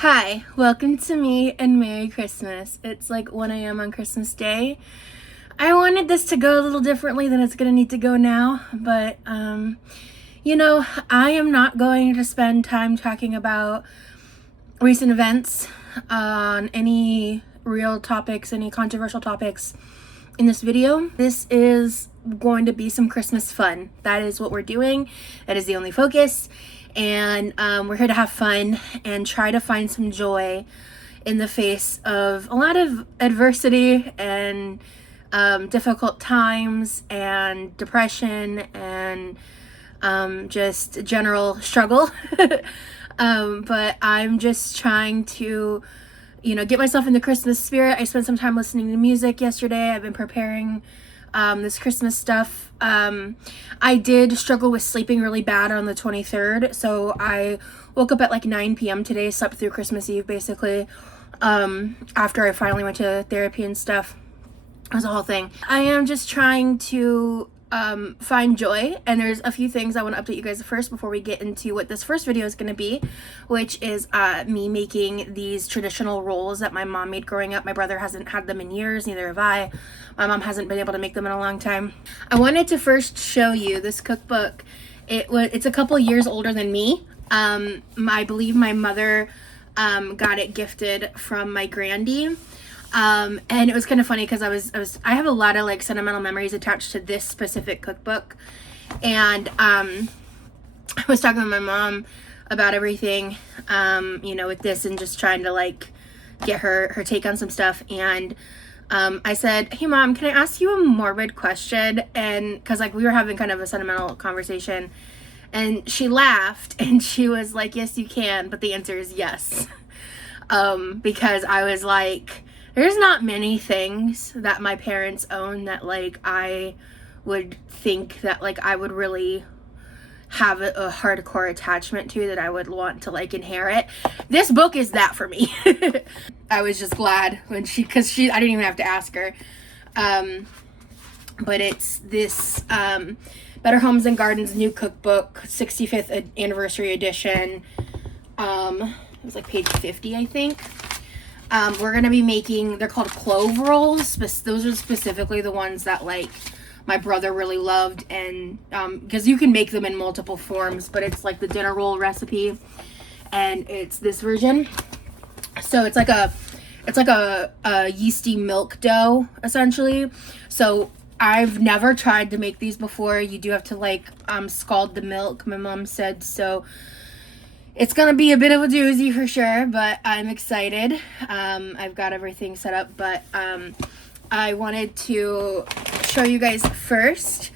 Hi, welcome to me and Merry Christmas. It's like 1 a.m. on Christmas Day. I wanted this to go a little differently than it's gonna need to go now, but I am not going to spend time talking about recent events on any real topics, any controversial topics in this video. This is going to be some Christmas fun. That is what we're doing. That is the only focus. And we're here to have fun and try to find some joy in the face of a lot of adversity and difficult times and depression and just general struggle. But I'm just trying to, get myself in the Christmas spirit. I spent some time listening to music yesterday. I've been preparing this Christmas stuff. I did struggle with sleeping really bad on the 23rd, so I woke up at like 9 p.m. today, slept through Christmas Eve basically, after I finally went to therapy and stuff. It was a whole thing. I am just trying to find joy, and there's a few things I want to update you guys first before we get into what this first video is going to be, which is me making these traditional rolls that my mom made growing up. My brother hasn't had them in years, neither have I. My mom hasn't been able to make them in a long time. I wanted to first show you this cookbook. It's a couple years older than me. I believe my mother got it gifted from my granddie. And it was kind of funny because I have a lot of like sentimental memories attached to this specific cookbook. And I was talking with my mom about everything, with this, and just trying to like get her take on some stuff. And I said, "Hey mom, can I ask you a morbid question?" And because like we were having kind of a sentimental conversation, and she laughed and she was like, "Yes, you can, but the answer is yes." Because I was like, there's not many things that my parents own that like I would think that like I would really have a hardcore attachment to, that I would want to like inherit. This book is that for me. I was just glad when I didn't even have to ask her. But it's this Better Homes and Gardens new cookbook, 65th anniversary edition. It was like page 50, I think. We're going to be making, they're called clove rolls. Those are specifically the ones that like my brother really loved. And because you can make them in multiple forms, but it's like the dinner roll recipe. And it's this version. So it's like a yeasty milk dough, essentially. So I've never tried to make these before. You do have to like scald the milk, my mom said. So it's gonna be a bit of a doozy for sure, but I'm excited. I've got everything set up, but I wanted to show you guys first.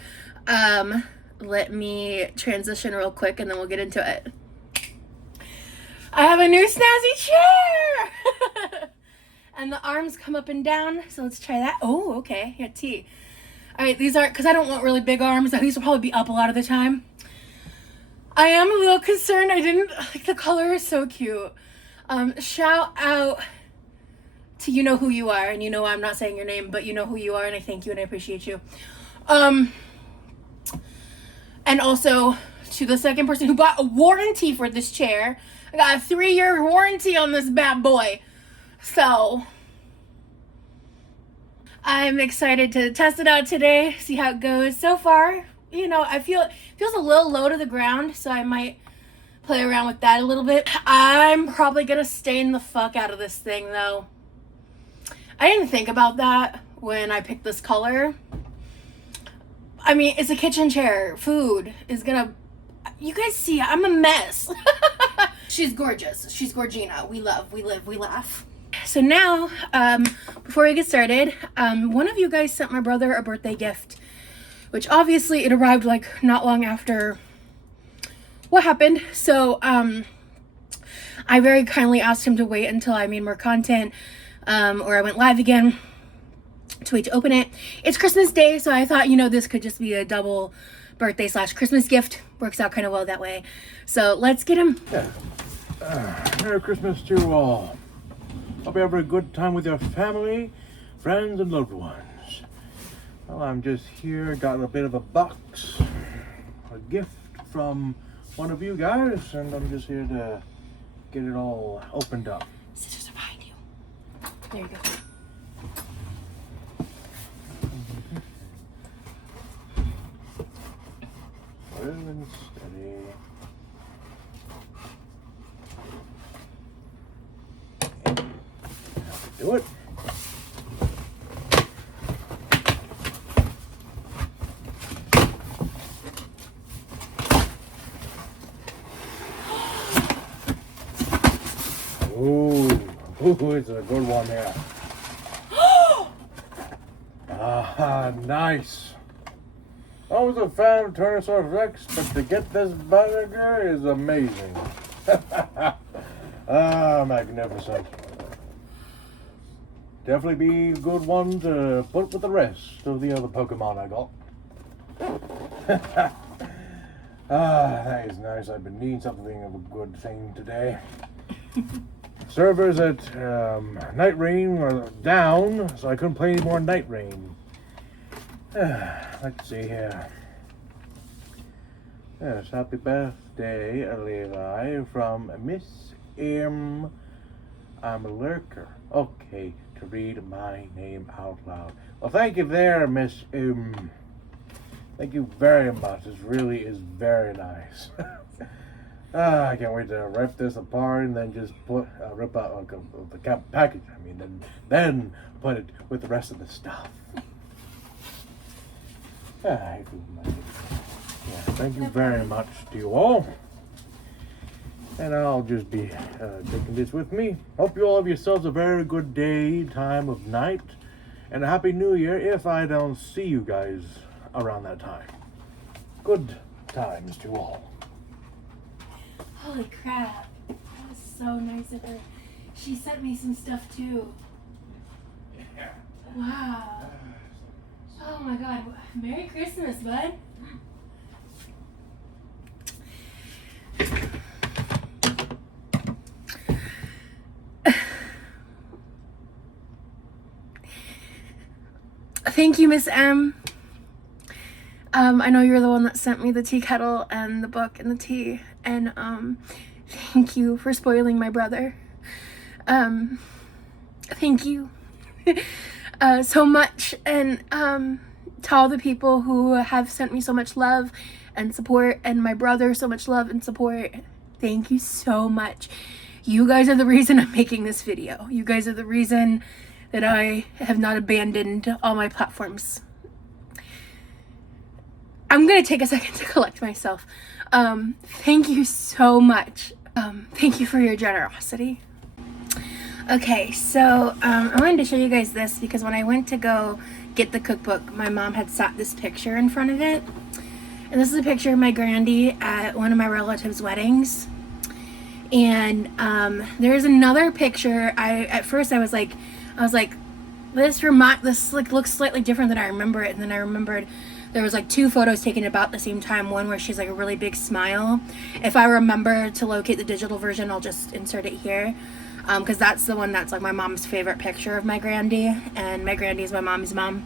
Let me transition real quick and then we'll get into it. I have a new snazzy chair! And the arms come up and down, so let's try that. Oh, okay, yeah, tea. All right, these aren't, because I don't want really big arms. These will probably be up a lot of the time. I am a little concerned. I didn't like the color is so cute. Shout out to you know who you are, and I'm not saying your name, but you know who you are, and I thank you and I appreciate you. And also to the second person who bought a warranty for this chair. I got a 3-year warranty on this bad boy. So I'm excited to test it out today, see how it goes. So far, I feel it feels a little low to the ground, so I might play around with that a little bit. I'm probably gonna stain the fuck out of this thing though. I didn't think about that when I picked this color. I mean, it's a kitchen chair. Food is gonna, you guys see, I'm a mess. She's gorgeous. She's Gorgina. We love, we live, we laugh. So now, before we get started, one of you guys sent my brother a birthday gift, which obviously it arrived like not long after what happened. So I very kindly asked him to wait until I made more content, or I went live again, to wait to open it. It's Christmas Day, so I thought, this could just be a double birthday / Christmas gift. Works out kind of well that way. So let's get him. Yeah. Merry Christmas to you all. Hope you have a good time with your family, friends, and loved ones. Well, I'm just here, got a bit of a box, a gift from one of you guys, and I'm just here to get it all opened up. Scissors are behind you. There you go. Slow and steady. Do it. Ooh, it's a good one there. Ah, nice. I was a fan of Tyrannosaurus Rex, but to get this vinegar is amazing. Ah, magnificent. Definitely be a good one to put with the rest of the other Pokemon I got. Ah, that is nice. I've been needing something of a good thing today. Servers at Night Rain were down, so I couldn't play any more Night Rain. Let's see here. Yes, happy birthday, Levi, from Miss I'm a lurker. Okay, to read my name out loud. Well, thank you there, Miss Thank you very much. This really is very nice. I can't wait to rip this apart and then just rip out the package. I mean, then put it with the rest of the stuff. Thank you very much to you all. And I'll just be taking this with me. Hope you all have yourselves a very good day, time of night, and a happy new year if I don't see you guys around that time. Good times to all. Holy crap. That was so nice of her. She sent me some stuff too. Wow. Oh my god. Merry Christmas, bud. Thank you, Miss M. I know you're the one that sent me the tea kettle and the book and the tea, and thank you for spoiling my brother. Thank you so much, and to all the people who have sent me so much love and support, and my brother so much love and support. Thank you so much. You guys are the reason I'm making this video. You guys are the reason that I have not abandoned all my platforms. I'm gonna take a second to collect myself. Thank you so much. Thank you for your generosity. Okay, so I wanted to show you guys this because when I went to go get the cookbook, my mom had sat this picture in front of it. And this is a picture of my grandy at one of my relatives' weddings. And there's another picture. At first I was like, this looks slightly different than I remember it. And then I remembered there was like two photos taken about the same time. One where she's like a really big smile. If I remember to locate the digital version, I'll just insert it here. Because that's the one that's like my mom's favorite picture of my grandy. And my grandy is my mommy's mom.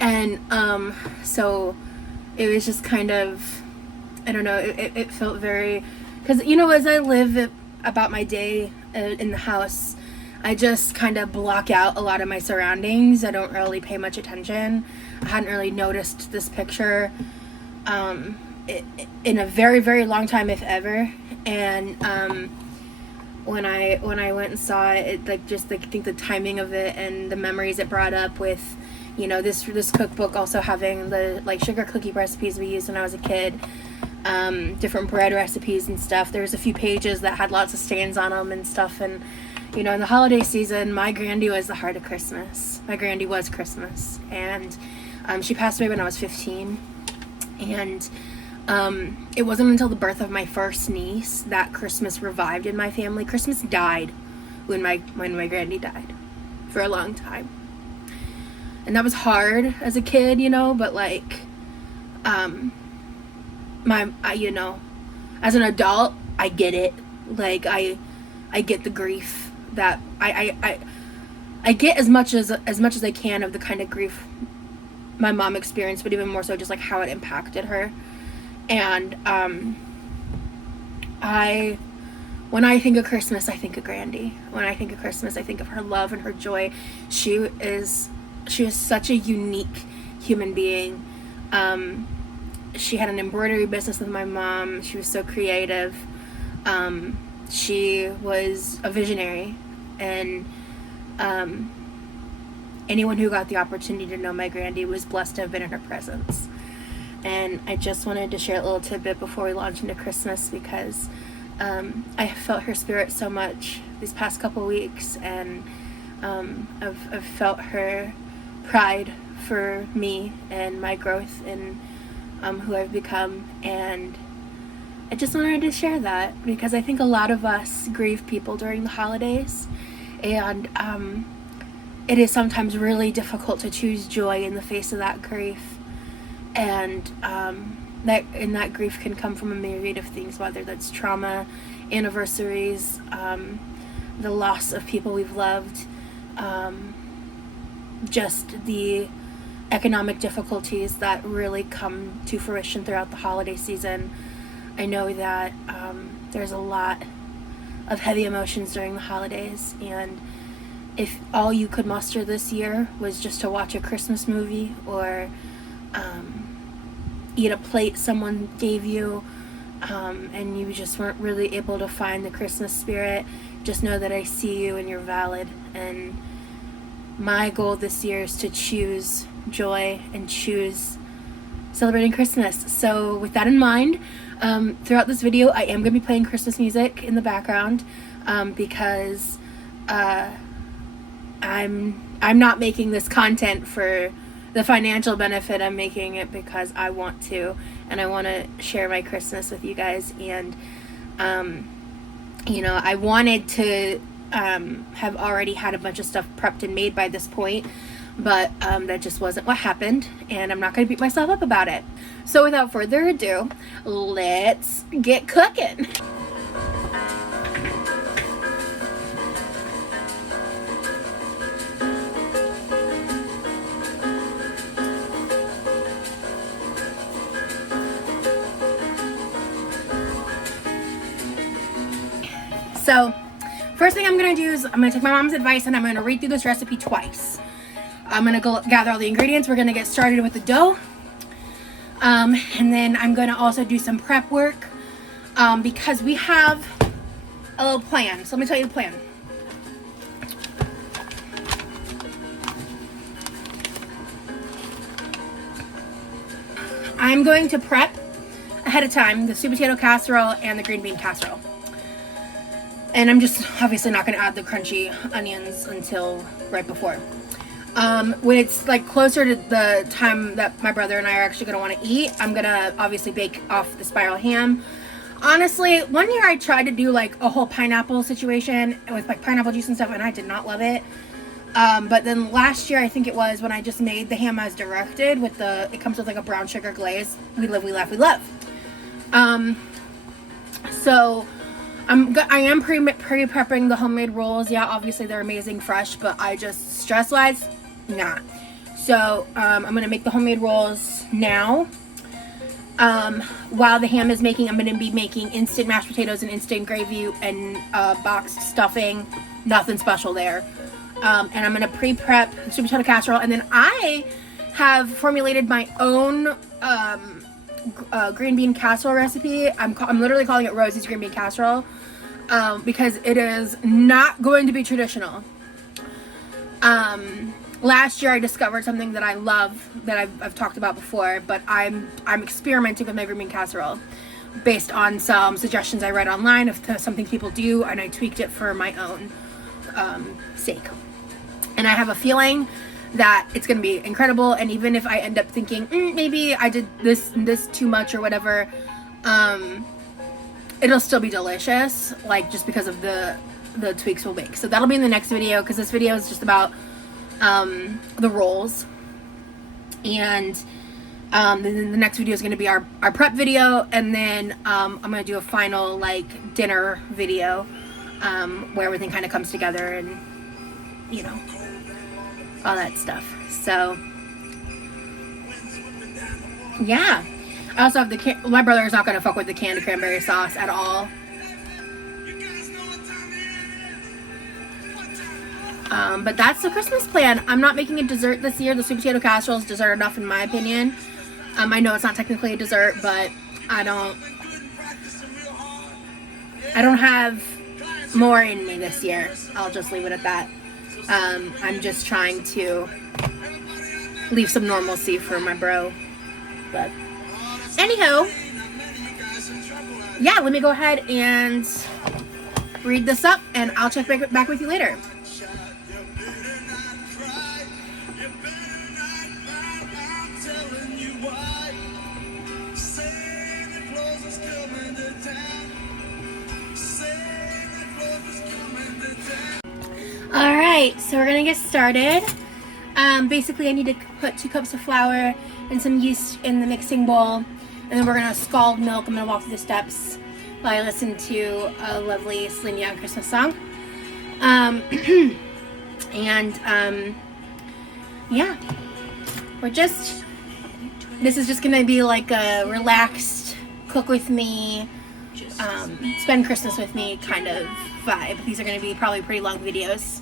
And so it was just kind of, I don't know, it felt very, because you know, as I live about my day in the house, I just kind of block out a lot of my surroundings. I don't really pay much attention. I hadn't really noticed this picture in a very, very long time, if ever. And when I went and saw it, I think the timing of it and the memories it brought up with, you know, this cookbook also having the like sugar cookie recipes we used when I was a kid, different bread recipes and stuff. There was a few pages that had lots of stains on them and stuff. And you know, in the holiday season, my grandy was the heart of Christmas. My grandy was Christmas. And she passed away when I was 15. And it wasn't until the birth of my first niece that Christmas revived in my family. Christmas died when my grandy died for a long time. And that was hard as a kid, you know, but like, you know, as an adult, I get it. Like, I get the grief that I get as much as I can of the kind of grief my mom experienced, but even more so just like how it impacted her. And I when I think of Christmas, I think of Grandy. When I think of Christmas, I think of her love and her joy. She is such a unique human being. She had an embroidery business with my mom. She was so creative. She was a visionary, and anyone who got the opportunity to know my Grandy was blessed to have been in her presence. And I just wanted to share a little tidbit before we launch into Christmas, because I have felt her spirit so much these past couple weeks, and I've felt her pride for me and my growth and who I've become. And I just wanted to share that, because I think a lot of us grieve people during the holidays, and it is sometimes really difficult to choose joy in the face of that grief. And that grief can come from a myriad of things, whether that's trauma, anniversaries, the loss of people we've loved, just the economic difficulties that really come to fruition throughout the holiday season. I know that there's a lot of heavy emotions during the holidays, and if all you could muster this year was just to watch a Christmas movie or eat a plate someone gave you, and you just weren't really able to find the Christmas spirit, just know that I see you and you're valid. And my goal this year is to choose joy and choose celebrating Christmas. So with that in mind, throughout this video I am going to be playing Christmas music in the background, because I'm not making this content for the financial benefit. I'm making it because I want to, and I want to share my Christmas with you guys. And I wanted to have already had a bunch of stuff prepped and made by this point, but that just wasn't what happened, and I'm not going to beat myself up about it. So without further ado, let's get cooking. So, first thing I'm going to do is I'm going to take my mom's advice, and I'm going to read through this recipe twice. I'm going to go gather all the ingredients. We're going to get started with the dough. And then I'm going to also do some prep work, because we have a little plan. So let me tell you the plan. I'm going to prep ahead of time the sweet potato casserole and the green bean casserole. And I'm just obviously not going to add the crunchy onions until right before. When it's like closer to the time that my brother and I are actually going to want to eat, I'm going to obviously bake off the spiral ham. Honestly, one year I tried to do like a whole pineapple situation with like pineapple juice and stuff, and I did not love it. But then last year, I think it was, when I just made the ham as directed with it comes with like a brown sugar glaze. We live, we laugh, we love. So I am pre-prepping the homemade rolls. Yeah, obviously they're amazing fresh, but I just, stress-wise, nah. So I'm going to make the homemade rolls now. While the ham is making, I'm going to be making instant mashed potatoes and instant gravy and boxed stuffing. Nothing special there. And I'm going to pre-prep sweet potato casserole. And then I have formulated my own green bean casserole recipe. I'm literally calling it Rosie's green bean casserole, because it is not going to be traditional. Last year I discovered something that I love, that I've talked about before, but I'm experimenting with my green bean casserole based on some suggestions I read online of something people do, and I tweaked it for my own sake. And I have a feeling that it's going to be incredible. And even if I end up thinking, maybe I did this too much or whatever, it'll still be delicious, like just because of the tweaks we'll make. So that'll be in the next video, because this video is just about the rolls. And then the next video is going to be our prep video, and then I'm going to do a final like dinner video where everything kind of comes together and all that stuff. So yeah, I also have my brother is not going to fuck with the canned cranberry sauce at all. But that's the Christmas plan. I'm not making a dessert this year. The sweet potato casserole is dessert enough in my opinion. I know it's not technically a dessert, but I don't have more in me this year. I'll just leave it at that. I'm just trying to leave some normalcy for my bro. But anyhow, yeah, let me go ahead and read this up, and I'll check back with you later. Alright, so we're gonna get started. Basically I need to put 2 cups of flour and some yeast in the mixing bowl, and then we're gonna scald milk. I'm gonna walk through the steps while I listen to a lovely Celine Dion Christmas song. Yeah, this is just gonna be like a relaxed cook with me, spend Christmas with me kind of vibe. These are gonna be probably pretty long videos.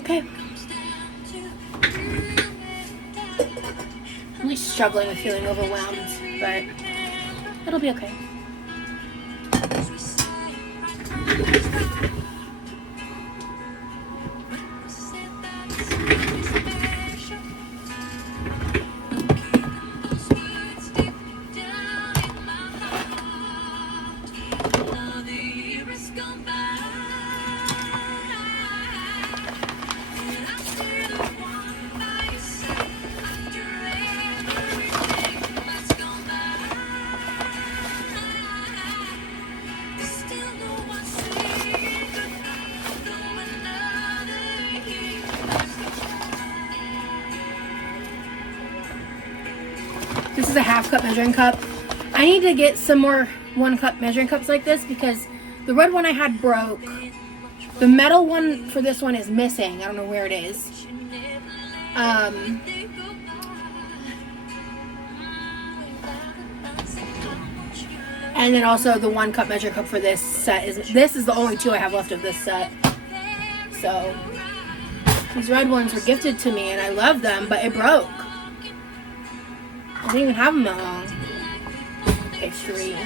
Okay. I'm really struggling with feeling overwhelmed, but it'll be okay. This is a 1/2 cup measuring cup. I need to get some more 1 cup measuring cups like this because the red one I had broke. The metal one for this one is missing. I don't know where it is. And then also the 1 cup measuring cup for this set is the only 2 I have left of this set. So these red ones were gifted to me and I love them, but it broke. I didn't even have them that long. History.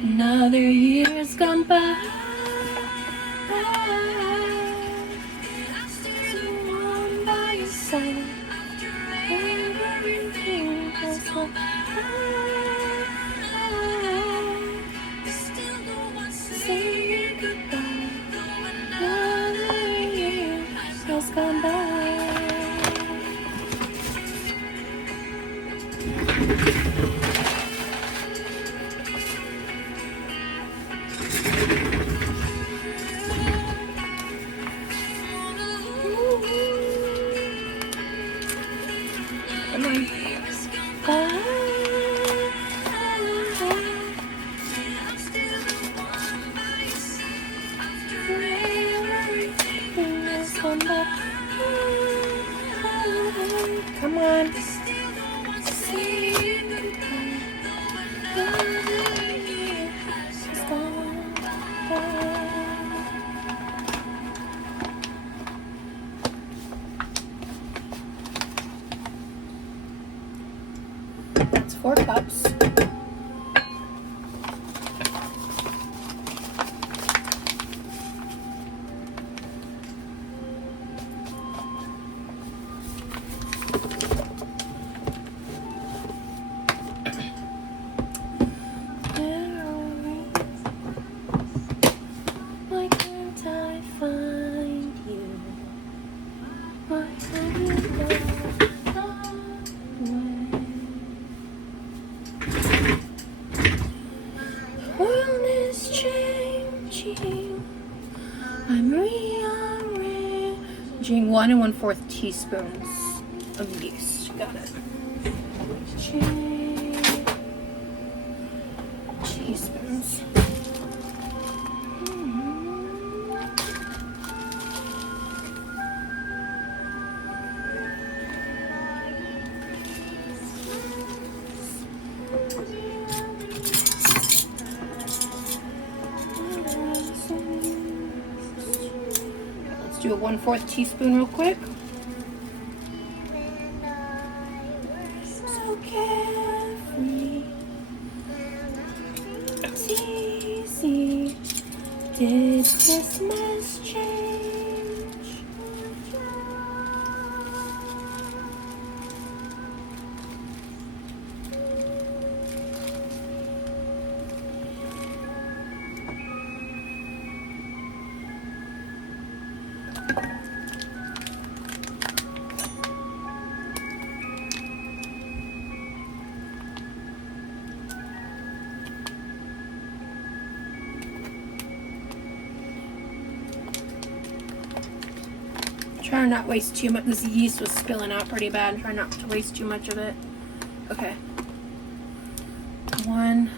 Another year's gone by. Someone by your side. Everything has gone by. Say goodbye. Another year has gone by. Come on. That's 4 cups. I'm rearranging 1 1/4 teaspoons of yeast. Got it. Teaspoons. do a 1/4 teaspoon real quick. So carefree. It's easy. Did Christmas change? Try to not waste too much. This yeast was spilling out pretty bad. Try not to waste too much of it. Okay. 1,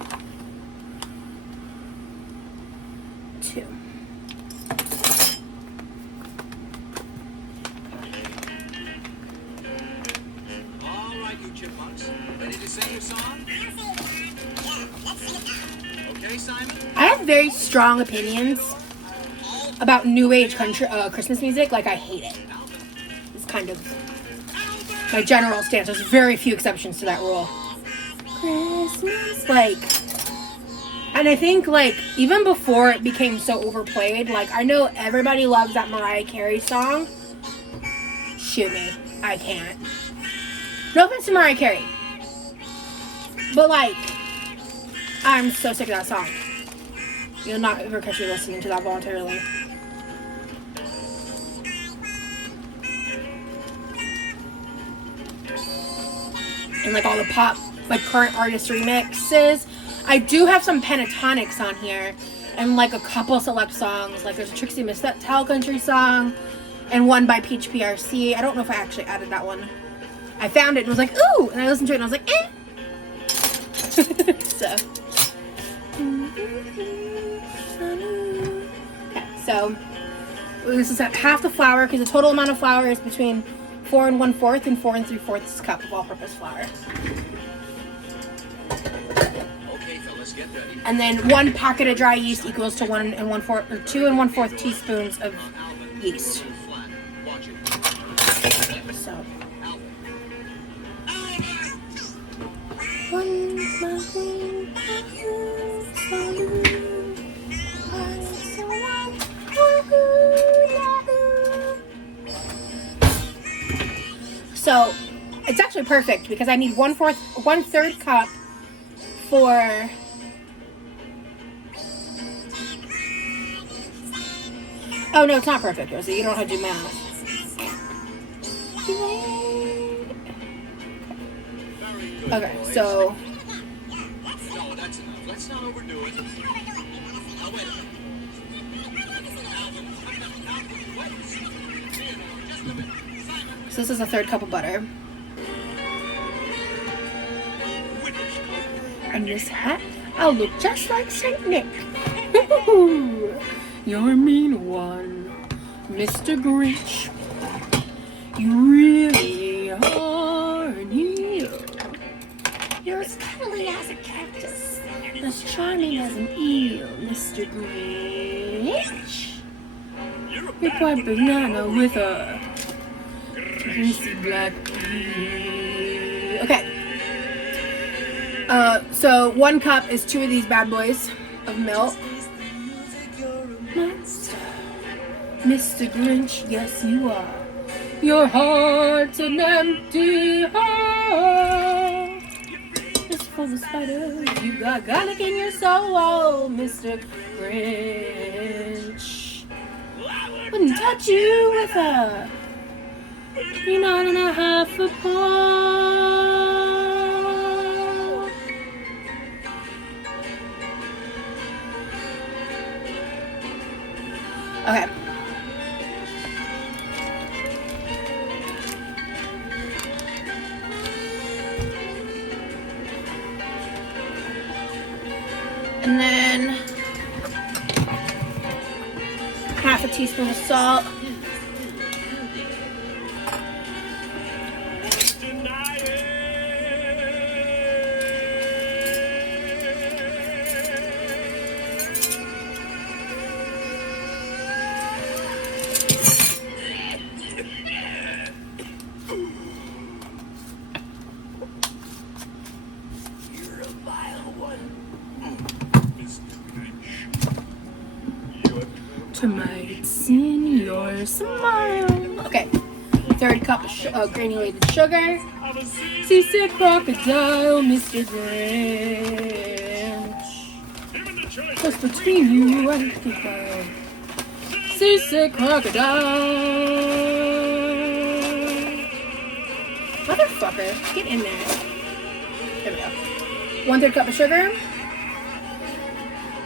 2. All right, you chipmunks. Ready to sing your song? Okay, Simon? I have very strong opinions about new age country Christmas music. Like, I hate it. It's kind of my general stance. There's very few exceptions to that rule. Christmas, like, and I think, like, even before it became so overplayed, like, I know everybody loves that Mariah Carey song. Shoot me, I can't. No offense to Mariah Carey, but, like, I'm so sick of that song. You'll not ever catch me listening to that voluntarily. And, like, all the pop, like, current artist remixes. I do have some pentatonics on here, and, like, a couple select songs. Like, there's a Trixie Mattel country song, and one by Peach PRC. I don't know if I actually added that one. I found it and was like, ooh! And I listened to it and I was like, eh! So. Okay, so this is at half the flour, because the total amount of flour is between 4 1/4 and 4 3/4 cup of all-purpose flour. Okay, fellas, get ready. And then 1 packet of dry yeast equals to 1 1/4 or 2 1/4 teaspoons of yeast. Watch it. So 1 smuggling So it's actually perfect because I need 1/3 cup for oh no, it's not perfect, Rosie. You don't have to do math. Okay, so No, that's enough. Let's not overdo it. Now, wait a minute. so this is a 1/3 cup of butter. And this hat, I'll look just like Saint Nick. You're a mean one, Mr. Grinch. You really are an eel. You're as cuddly as a cactus, as charming as an eel, Mr. Grinch. You're quite banana with a greasy black peel. Okay. So 1 cup is 2 of these bad boys of milk. Mr. Grinch, yes you are. Your heart's an empty heart. It's full of spiders. You got garlic in your soul, Mr. Grinch. Wouldn't touch you with a 9.5 a paw. Okay. And then half a teaspoon of salt. Termites in your smile. Okay, third cup of granulated sugar. Seasick crocodile, Mr. Grinch. Just between you and the seasick crocodile. Motherfucker, get in there. There we go. 1/3 cup of sugar.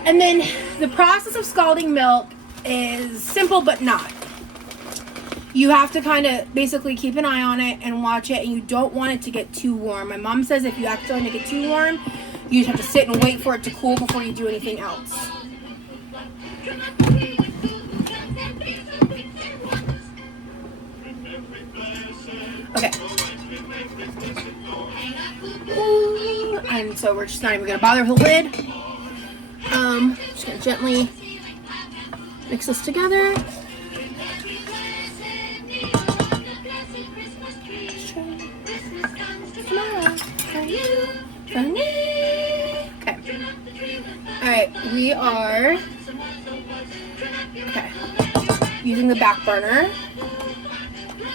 And then the process of scalding milk is simple but not. You have to kind of basically keep an eye on it and watch it, and you don't want it to get too warm. My mom says if you accidentally make it too warm, you just have to sit and wait for it to cool before you do anything else. Okay. And so we're just not even gonna bother with the lid. Just gonna gently mix this together. Okay. Alright, we are using the back burner.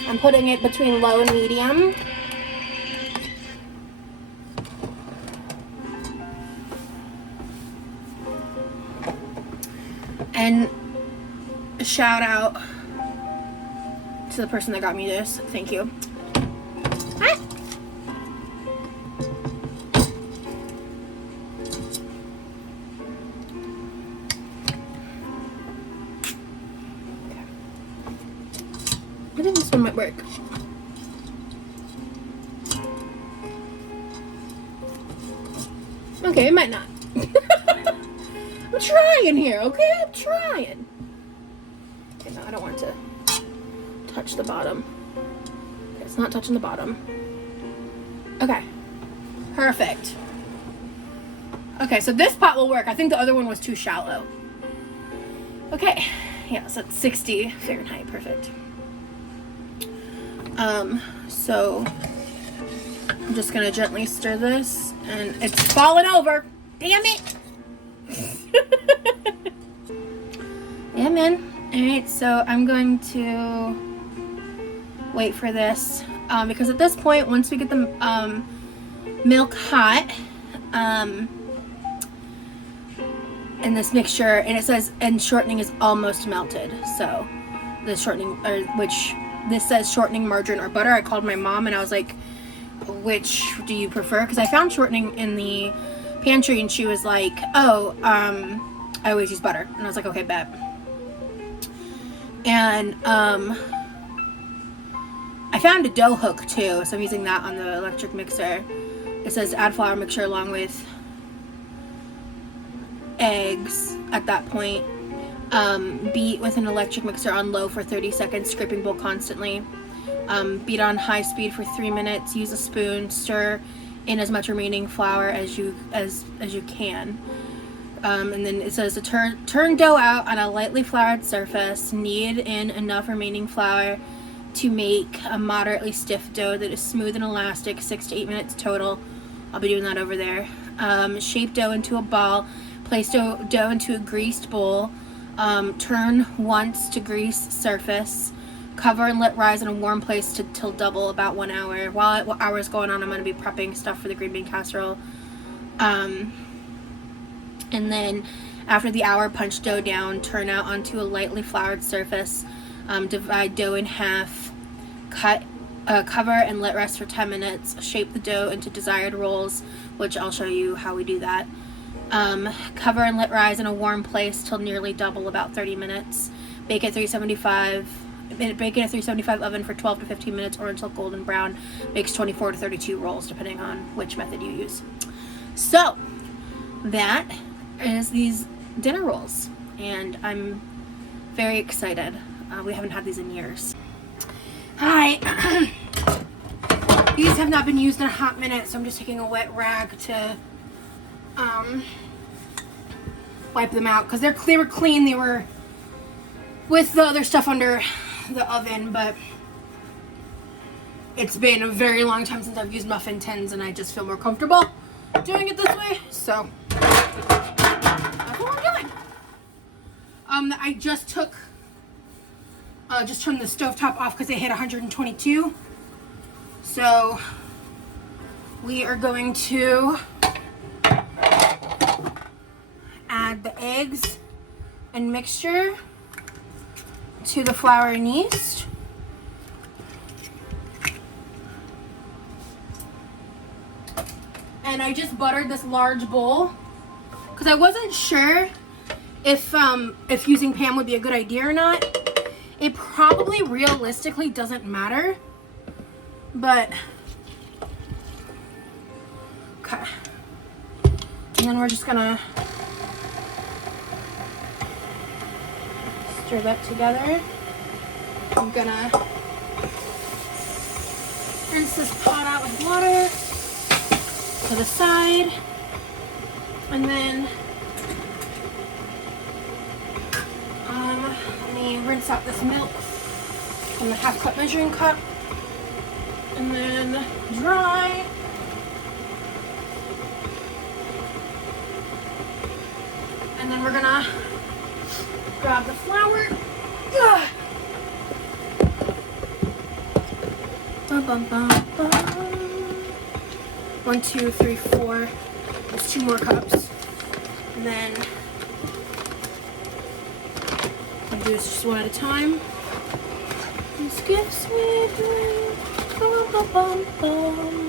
I'm putting it between low and medium. And a shout out to the person that got me this. Thank you. Ah. I think this one might work. Okay, it might not. I'm trying here, okay? I'm trying. Okay, no, I don't want to touch the bottom. Okay, it's not touching the bottom. Okay. Perfect. Okay, so this pot will work. I think the other one was too shallow. Okay. Yeah, so it's 60 Fahrenheit. Perfect. So I'm just gonna gently stir this, and it's falling over. Damn it! Yeah, man. Alright, so I'm going to wait for this, because at this point, once we get the milk hot, in this mixture, and it says, and shortening is almost melted, so the shortening, or which this says shortening, margarine, or butter. I called my mom and I was like, which do you prefer? Because I found shortening in the pantry, and she was like, oh, I always use butter. And I was like, okay, bet. And I found a dough hook too, so I'm using that on the electric mixer. It says add flour mixture along with eggs at that point. Beat with an electric mixer on low for 30 seconds, scraping bowl constantly. Beat on high speed for 3 minutes. Use a spoon. Stir in as much remaining flour as you can. And then it says to turn dough out on a lightly floured surface. Knead in enough remaining flour to make a moderately stiff dough that is smooth and elastic. 6 to 8 minutes total. I'll be doing that over there. Shape dough into a ball. Place dough into a greased bowl. Turn once to grease surface. Cover and let rise in a warm place till double, about 1 hour. While hour is going on, I'm going to be prepping stuff for the green bean casserole. And then after the hour, punch dough down, turn out onto a lightly floured surface. Divide dough in half. Cover and let rest for 10 minutes. Shape the dough into desired rolls, which I'll show you how we do that. Cover and let rise in a warm place till nearly double, about 30 minutes. Bake at 375. Bake in a 375 oven for 12 to 15 minutes or until golden brown. Makes 24 to 32 rolls depending on which method you use. So that is these dinner rolls, and I'm very excited. We haven't had these in years. Hi. These have not been used in a hot minute, so I'm just taking a wet rag to wipe them out, because they were clean. They were with the other stuff under the oven, but it's been a very long time since I've used muffin tins, and I just feel more comfortable doing it this way, so that's what I'm doing. I just turned the stovetop off because it hit 122. So we are going to add the eggs and mixture to the flour and yeast. And I just buttered this large bowl because I wasn't sure if using pan would be a good idea or not. It probably realistically doesn't matter, but okay. And then we're just gonna stir that together. I'm gonna rinse this pot out with water to the side, and then let me rinse out this milk from the 1/2 cup measuring cup, and then dry. And then we're gonna grab the flour. Bum, bum, bum, bum. 1, 2, 3, 4. There's 2 more cups. And then I'll do this just one at a time. This gives me dreams. Bum, bum, bum, bum.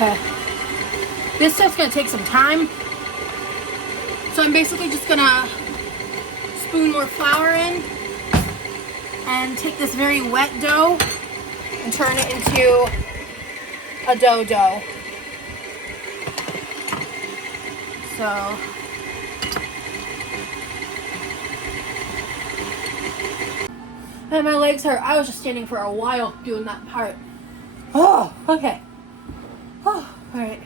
Okay. This stuff's gonna take some time. So I'm basically just gonna spoon more flour in and take this very wet dough and turn it into a dough. So and my legs hurt. I was just standing for a while doing that part. Oh, okay. Oh, all right.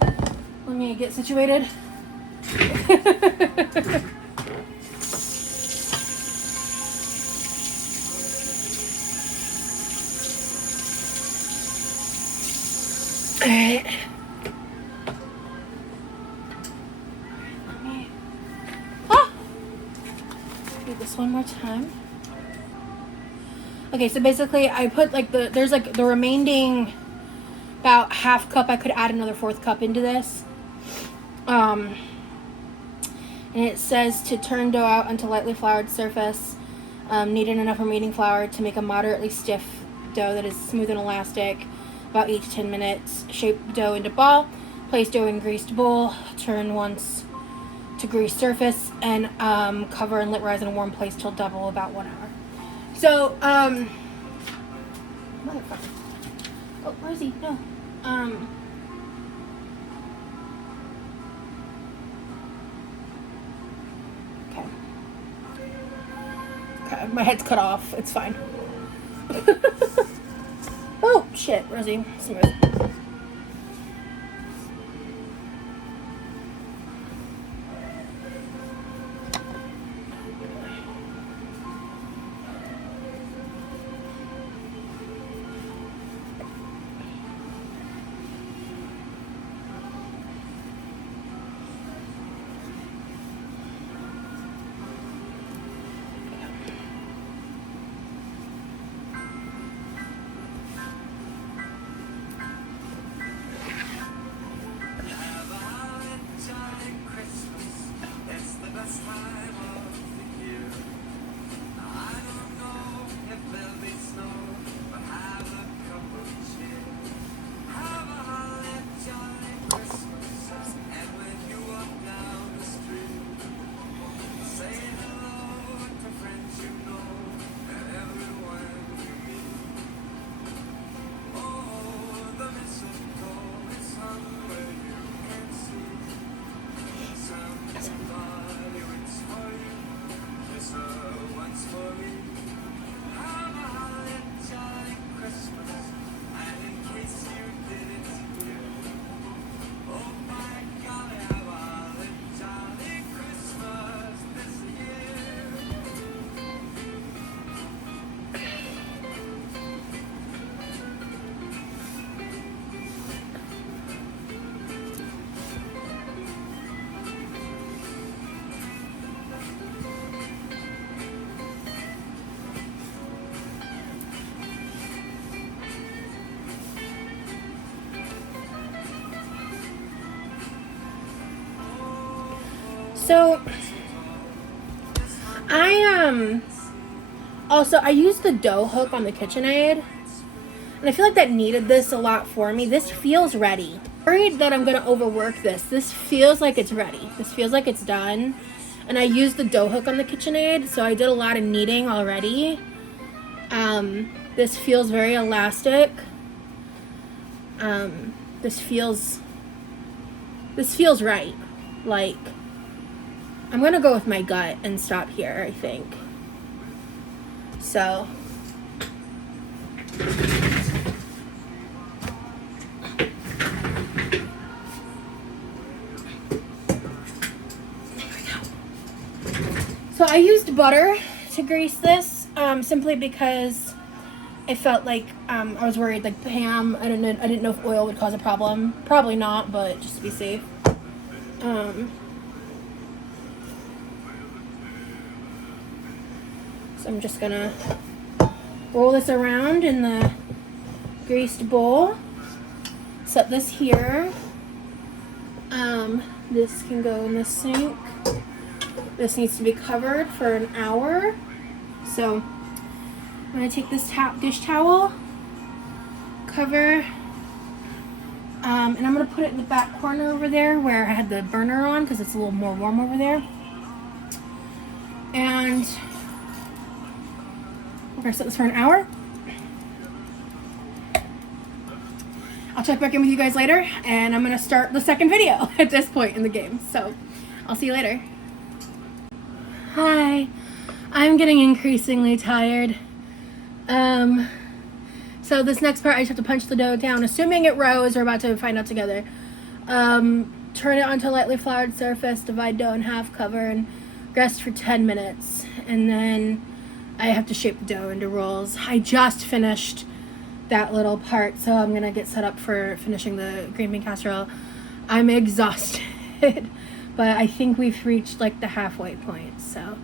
Let me get situated. All right. Let me. Do this one more time. Okay, so basically, I put like there's like the remaining. About 1/2 cup. I could add another 1/4 cup into this. And it says to turn dough out onto lightly floured surface. Knead in enough remaining flour to make a moderately stiff dough that is smooth and elastic. About 8 to 10 minutes. Shape dough into ball. Place dough in greased bowl. Turn once to greased surface and cover and let rise in a warm place till double about 1 hour. So motherfucker. Oh, where is he? No. Okay. Okay, my head's cut off. It's fine. Oh, shit, Rosie. Smooth. So I used the dough hook on the KitchenAid, and I feel like that needed this a lot for me. This feels ready. Worried that I'm gonna overwork this. This feels like it's ready. This feels like it's done. And I used the dough hook on the KitchenAid, so I did a lot of kneading already. This feels very elastic. This feels right. Like, I'm gonna go with my gut and stop here, I think. So I used butter to grease this, simply because I felt like I was worried, like ham. I didn't know if oil would cause a problem. Probably not, but just to be safe. So I'm just gonna roll this around in the greased bowl. Set this here. This can go in the sink. This needs to be covered for an hour. So I'm gonna take this dish towel, cover, and I'm gonna put it in the back corner over there where I had the burner on, because it's a little more warm over there. And we're gonna set this for an hour. I'll check back in with you guys later, and I'm gonna start the second video at this point in the game. So I'll see you later. Hi, I'm getting increasingly tired. So this next part, I just have to punch the dough down, assuming it rose. We're about to find out together. Turn it onto a lightly floured surface, divide dough in half, cover, and rest for 10 minutes. And then I have to shape the dough into rolls. I just finished that little part, so I'm gonna get set up for finishing the green bean casserole. I'm exhausted, but I think we've reached like the halfway point. So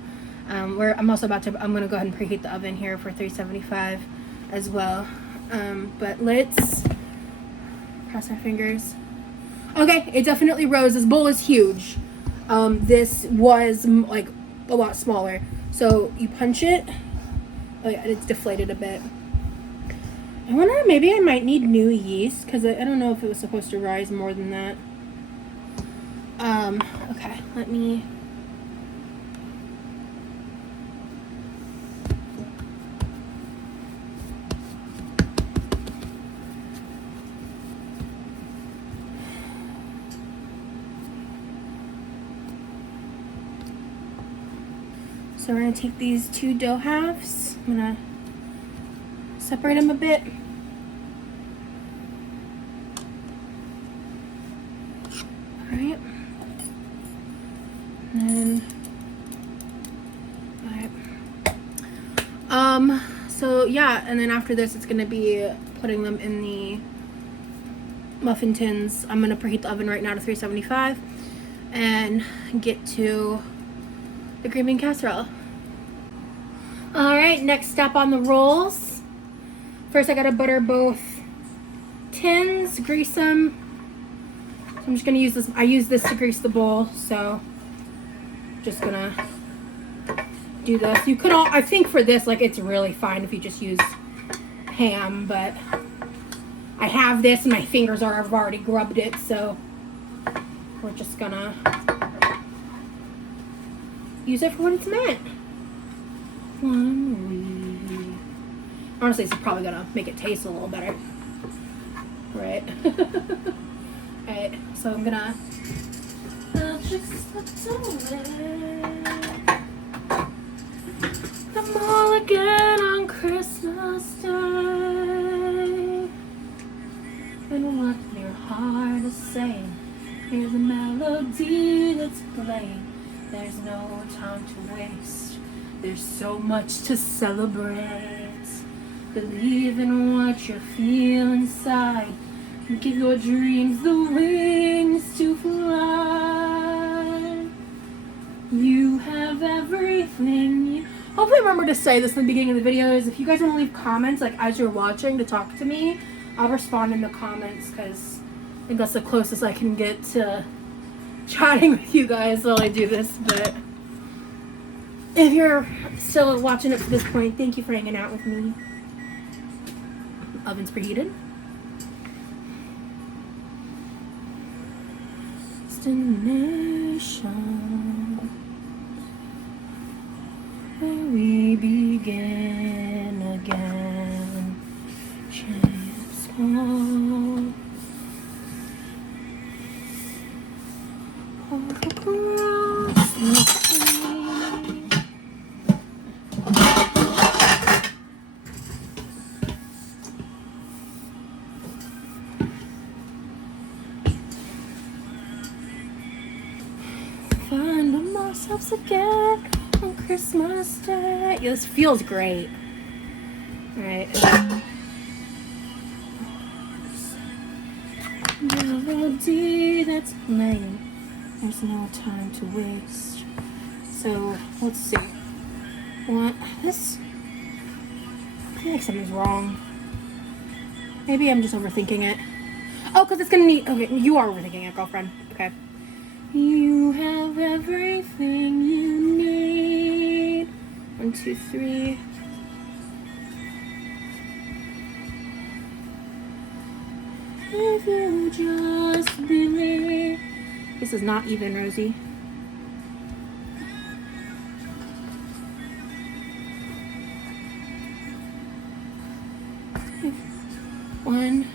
I'm gonna go ahead and preheat the oven here for 375 as well. But let's cross our fingers. Okay, it definitely rose. This bowl is huge. This was like a lot smaller. So you punch it. Oh yeah, it's deflated a bit. I wonder, maybe I might need new yeast, because I don't know if it was supposed to rise more than that. Okay, let me... So we're going to take these two dough halves. I'm going to separate them a bit. Alright. And then, alright. So yeah, and then after this it's going to be putting them in the muffin tins. I'm going to preheat the oven right now to 375 and get to the green bean casserole. Alright, next step on the rolls. First I gotta butter both tins, grease them. So I'm just gonna use this. I use this to grease the bowl, so just gonna do this. You could all, I think for this, like, it's really fine if you just use ham, but I have this and my fingers I've already grubbed it, so we're just gonna use it for what it's meant. Honestly, it's probably gonna make it taste a little better. Right? Alright, so I'm gonna just I'm all again on Christmas Day. And what your heart is saying, here's a melody that's playing. There's no time to waste. There's so much to celebrate. Believe in what you feel inside. And give your dreams the wings to fly. You have everything. Hopefully I remember to say this in the beginning of the videos. If you guys want to leave comments, like, as you're watching, to talk to me, I'll respond in the comments, because I think that's the closest I can get to chatting with you guys while I do this, but if you're still watching up to this point, thank you for hanging out with me. Oven's preheated. Destination where we begin again. Chips fall across the sea. Find myself again on Christmas Day. Yeah, this feels great. Alright. Melody that's playing. There's no time to waste. So, let's see. What? This. I feel like something's wrong. Maybe I'm just overthinking it. Oh, because it's gonna need. Okay, you are overthinking it, girlfriend. Okay. You have everything you need. 1, 2, 3. If you just believe. This is not even, Rosie. One,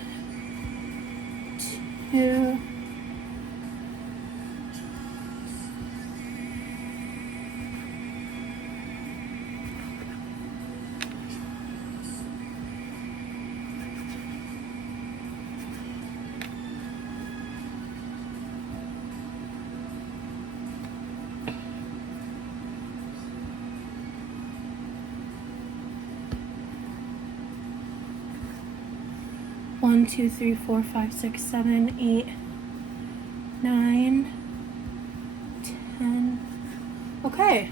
two. One, 2, 3, 4, 5, 6, 7, 8, 9, 10. Okay.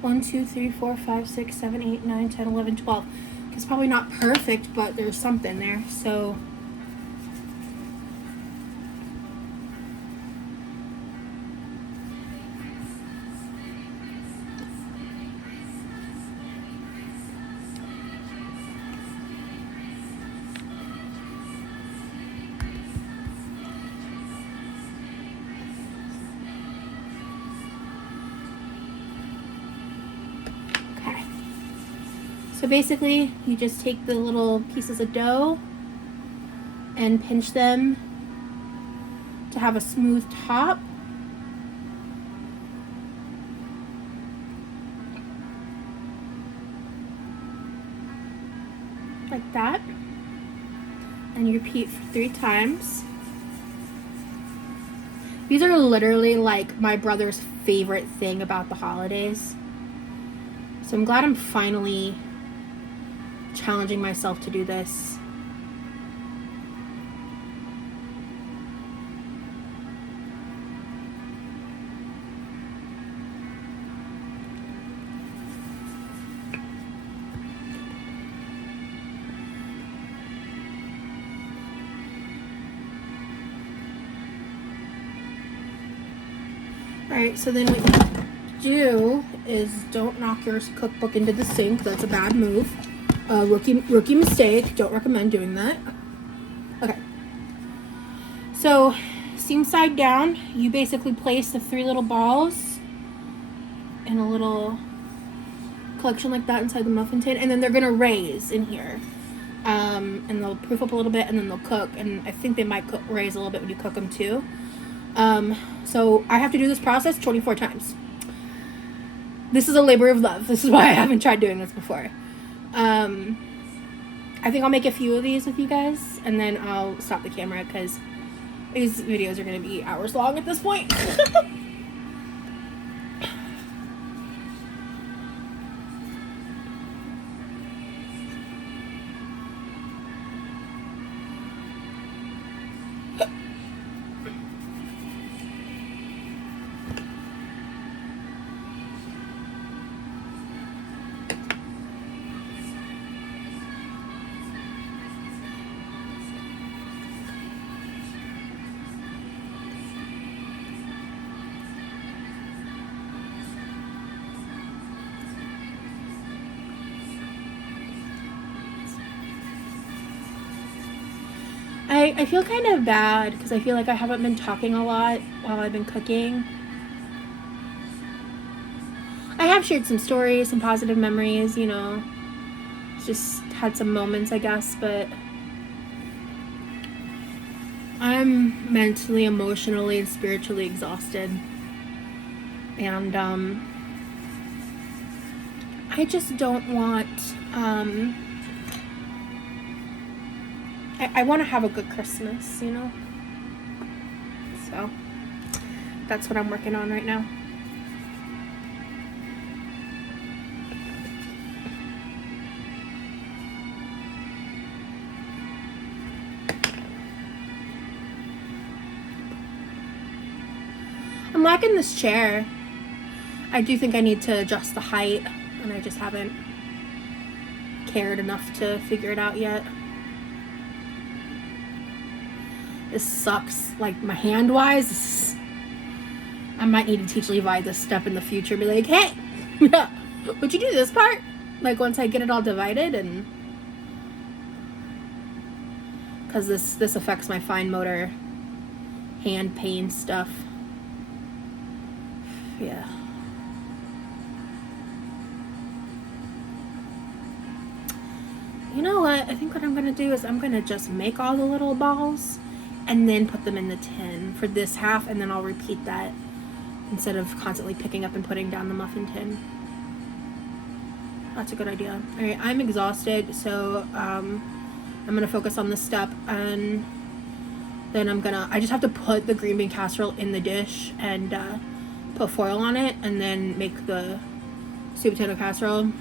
1, 2, 3, 4, 5, 6, 7, 8, 9, 10, 11, 12. It's probably not perfect, but there's something there. So So basically, you just take the little pieces of dough and pinch them to have a smooth top. Like that. And you repeat 3 times. These are literally like my brother's favorite thing about the holidays. So I'm glad I'm finally challenging myself to do this. Alright, so then what you do is don't knock your cookbook into the sink. That's a bad move. Rookie mistake. Don't recommend doing that. Okay. So, seam side down, you basically place the 3 little balls in a little collection like that inside the muffin tin, and then they're gonna raise in here. And they'll proof up a little bit, and then they'll cook. And I think they might raise a little bit when you cook them too. So I have to do this process 24 times. This is a labor of love. This is why I haven't tried doing this before. I think I'll make a few of these with you guys, and then I'll stop the camera because these videos are going to be hours long at this point. I feel kind of bad because I feel like I haven't been talking a lot while I've been cooking. I have shared some stories, some positive memories, you know. Just had some moments, I guess, but I'm mentally, emotionally, and spiritually exhausted. And I just don't want, I want to have a good Christmas, you know? So, that's what I'm working on right now. I'm liking this chair. I do think I need to adjust the height, and I just haven't cared enough to figure it out yet. This sucks, like my hand wise. I might need to teach Levi this step in the future. Be like, hey, would you do this part? Like once I get it all divided, and because this affects my fine motor hand pain stuff. Yeah. You know what? I think what I'm gonna do is I'm gonna just make all the little balls and then put them in the tin for this half, and then I'll repeat that instead of constantly picking up and putting down the muffin tin. That's a good idea. All right, I'm exhausted, so I'm gonna focus on this step, and then I just have to put the green bean casserole in the dish and put foil on it, and then make the sweet potato casserole.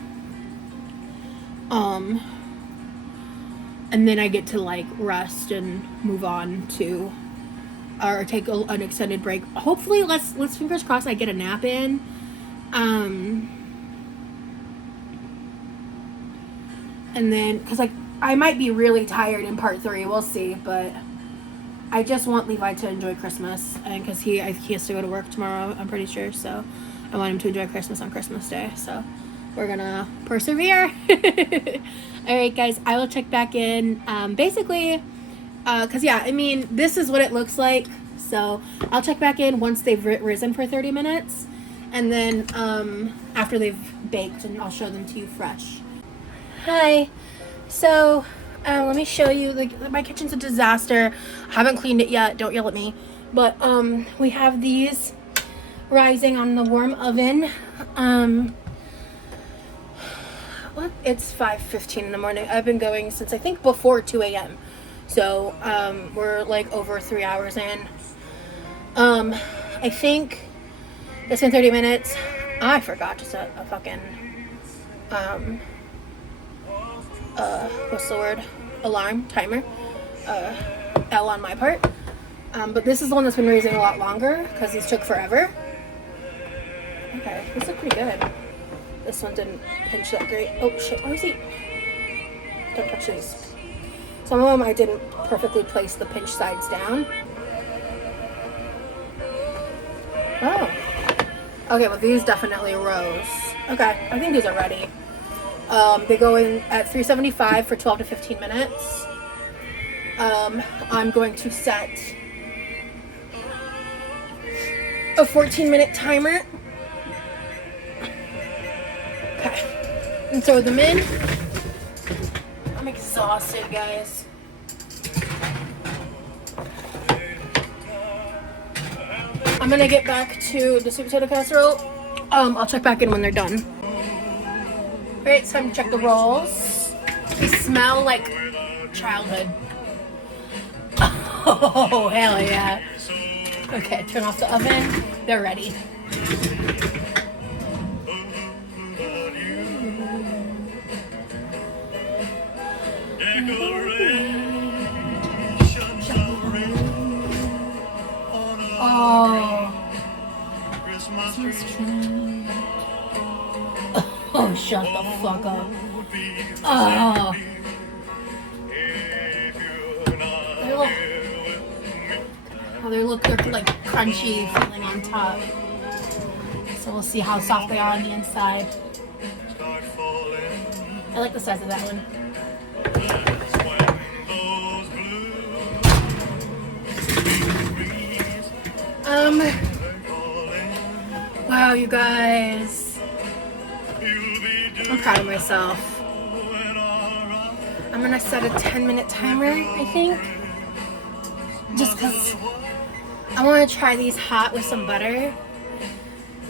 And then I get to like rest and move on to, or take an extended break. Hopefully, let's fingers crossed I get a nap in. And then, because like I might be really tired in part 3, we'll see. But I just want Levi to enjoy Christmas, and because he has to go to work tomorrow, I'm pretty sure. So I want him to enjoy Christmas on Christmas Day. So we're gonna persevere. All right, guys, I will check back in. Basically, because yeah, I mean, this is what it looks like. So I'll check back in once they've risen for 30 minutes, and then after they've baked, and I'll show them to you fresh. Hi. So let me show you. Like, my kitchen's a disaster. I haven't cleaned it yet. Don't yell at me. But we have these rising on the warm oven. It's 5:15 in the morning. I've been going since I think before 2 a.m. So we're like over 3 hours in. I think it's been 30 minutes. I forgot to set a fucking what's the word? Alarm timer. L on my part. But this is the one that's been raising a lot longer because these took forever. Okay, these look pretty good. This one didn't pinch that great. Oh shit, where is he? Don't touch these. Some of them I didn't perfectly place the pinch sides down. Oh. Okay, well these definitely rose. Okay, I think these are ready. They go in at 375 for 12 to 15 minutes. I'm going to set a 14-minute timer. Okay, and throw them in. I'm exhausted, guys. I'm gonna get back to the sweet potato casserole. I'll check back in when they're done. Alright, it's time to check the rolls. They smell like childhood. Oh, hell yeah. Okay, turn off the oven. They're ready. Oh. Oh, shut the fuck up. Oh. They're like crunchy feeling on top. So we'll see how soft they are on the inside. I like the size of that one. Wow, you guys. I'm proud of myself. I'm gonna set a 10-minute timer, I think. Just because I want to try these hot with some butter.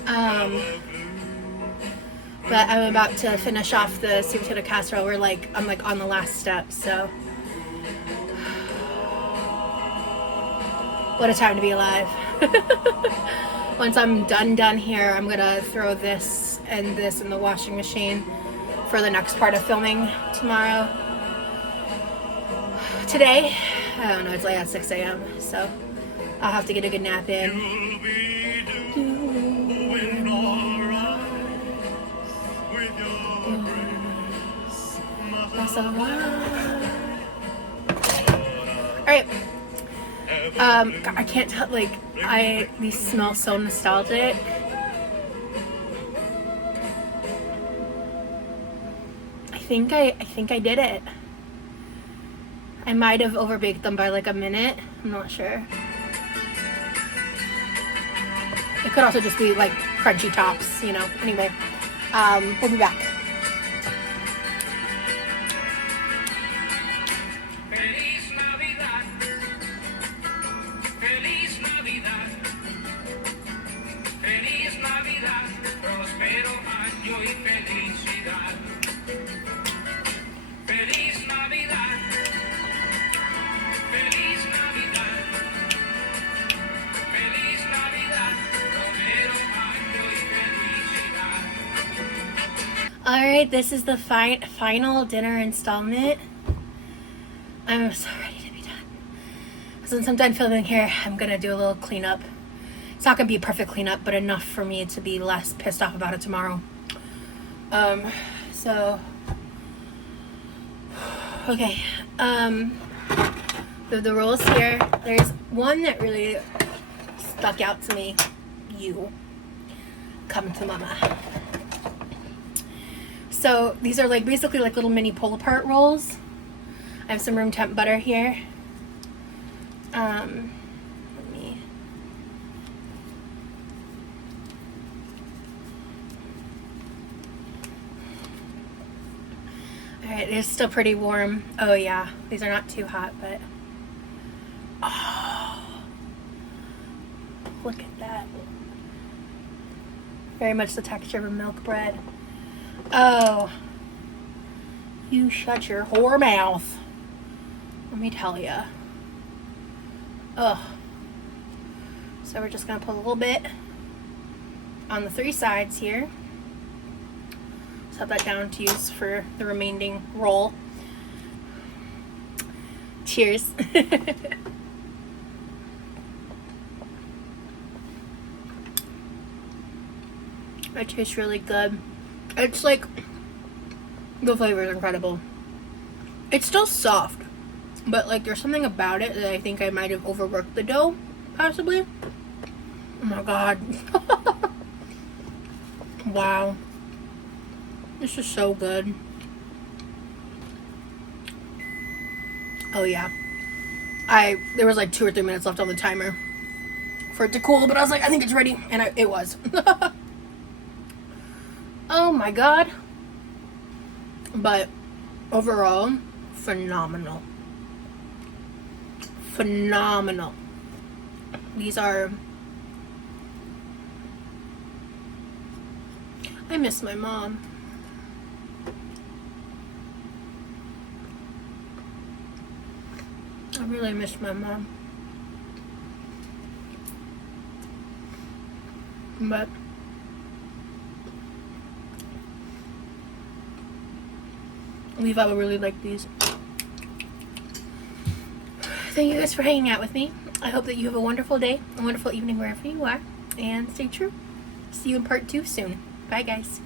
But I'm about to finish off the sweet potato casserole. I'm like on the last step, so. What a time to be alive. Once I'm done here, I'm gonna throw this and this in the washing machine for the next part of filming tomorrow. Today, I don't know, it's like at 6 a.m. so I'll have to get a good nap in. Alright. I can't tell, like, these smell so nostalgic. I think I did it. I might have overbaked them by like a minute. I'm not sure. It could also just be like crunchy tops, you know. Anyway, we'll be back. Alright, this is the final dinner installment. I'm so ready to be done. Since I'm done filming here, I'm gonna do a little cleanup. It's not gonna be a perfect cleanup, but enough for me to be less pissed off about it tomorrow. Okay. The rolls here. There's one that really stuck out to me. You. Come to mama. So these are like basically like little mini pull apart rolls. I have some room temp butter here. Let me. All right, they're still pretty warm. Oh yeah, these are not too hot, but oh, look at that. Very much the texture of a milk bread. Oh, you shut your whore mouth. Let me tell ya. Ugh. So we're just gonna put a little bit on the 3 sides here. Set that down to use for the remaining roll. Cheers. It tastes really good. It's like, the flavor is incredible. It's still soft, but like there's something about it that I think I might have overworked the dough, possibly. Oh my god. Wow. This is so good. Oh yeah. There was like 2 or 3 minutes left on the timer for it to cool, but I was like, I think it's ready, and it was. Oh my god. But overall, phenomenal. Phenomenal. These are... I miss my mom. I really miss my mom. But Levi will really like these. Thank you guys for hanging out with me. I hope that you have a wonderful day, a wonderful evening wherever you are, and stay true. See you in part 2 soon. Bye guys.